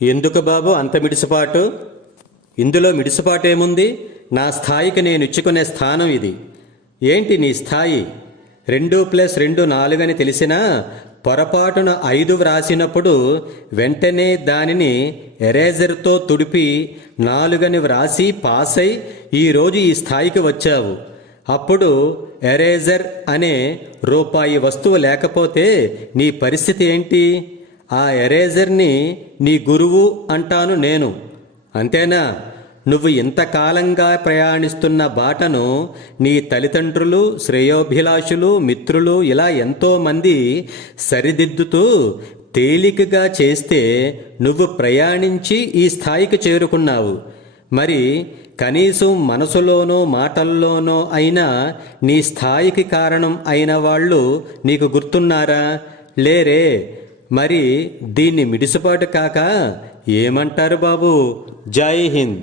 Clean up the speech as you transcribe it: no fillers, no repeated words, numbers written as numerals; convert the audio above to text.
ఎందుకు బాబు అంత మిడిసిపాటు? ఇందులో మిడిసిపాటేముంది? నా స్థాయికి నేను ఇచ్చుకునే స్థానం ఇది. ఏంటి నీ స్థాయి? 2+2 4 అని తెలిసినా పొరపాటున 5 వ్రాసినప్పుడు వెంటనే దానిని ఎరేజర్తో తుడిపి 4 అని వ్రాసి పాస్ అయి ఈరోజు ఈ స్థాయికి వచ్చావు. అప్పుడు ఎరేజర్ అనే రూపాయి వస్తువు లేకపోతే నీ పరిస్థితి ఏంటి? ఆ ఎరేజర్ని నీ గురువు అంటాను నేను. అంతేనా? నువ్వు ఇంతకాలంగా ప్రయాణిస్తున్న బాటను నీ తల్లిదండ్రులు, శ్రేయోభిలాషులు, మిత్రులు ఇలా ఎంతోమంది సరిదిద్దుతూ తేలికగా చేస్తే నువ్వు ప్రయాణించి ఈ స్థాయికి చేరుకున్నావు. మరి కనీసం మనసులోనో మాటల్లోనో అయినా నీ స్థాయికి కారణం అయిన వాళ్ళు నీకు గుర్తున్నారా? లేరే. మరి దీన్ని మిడిసిపాటు కాక ఏమంటారు బాబు? జై హింద్.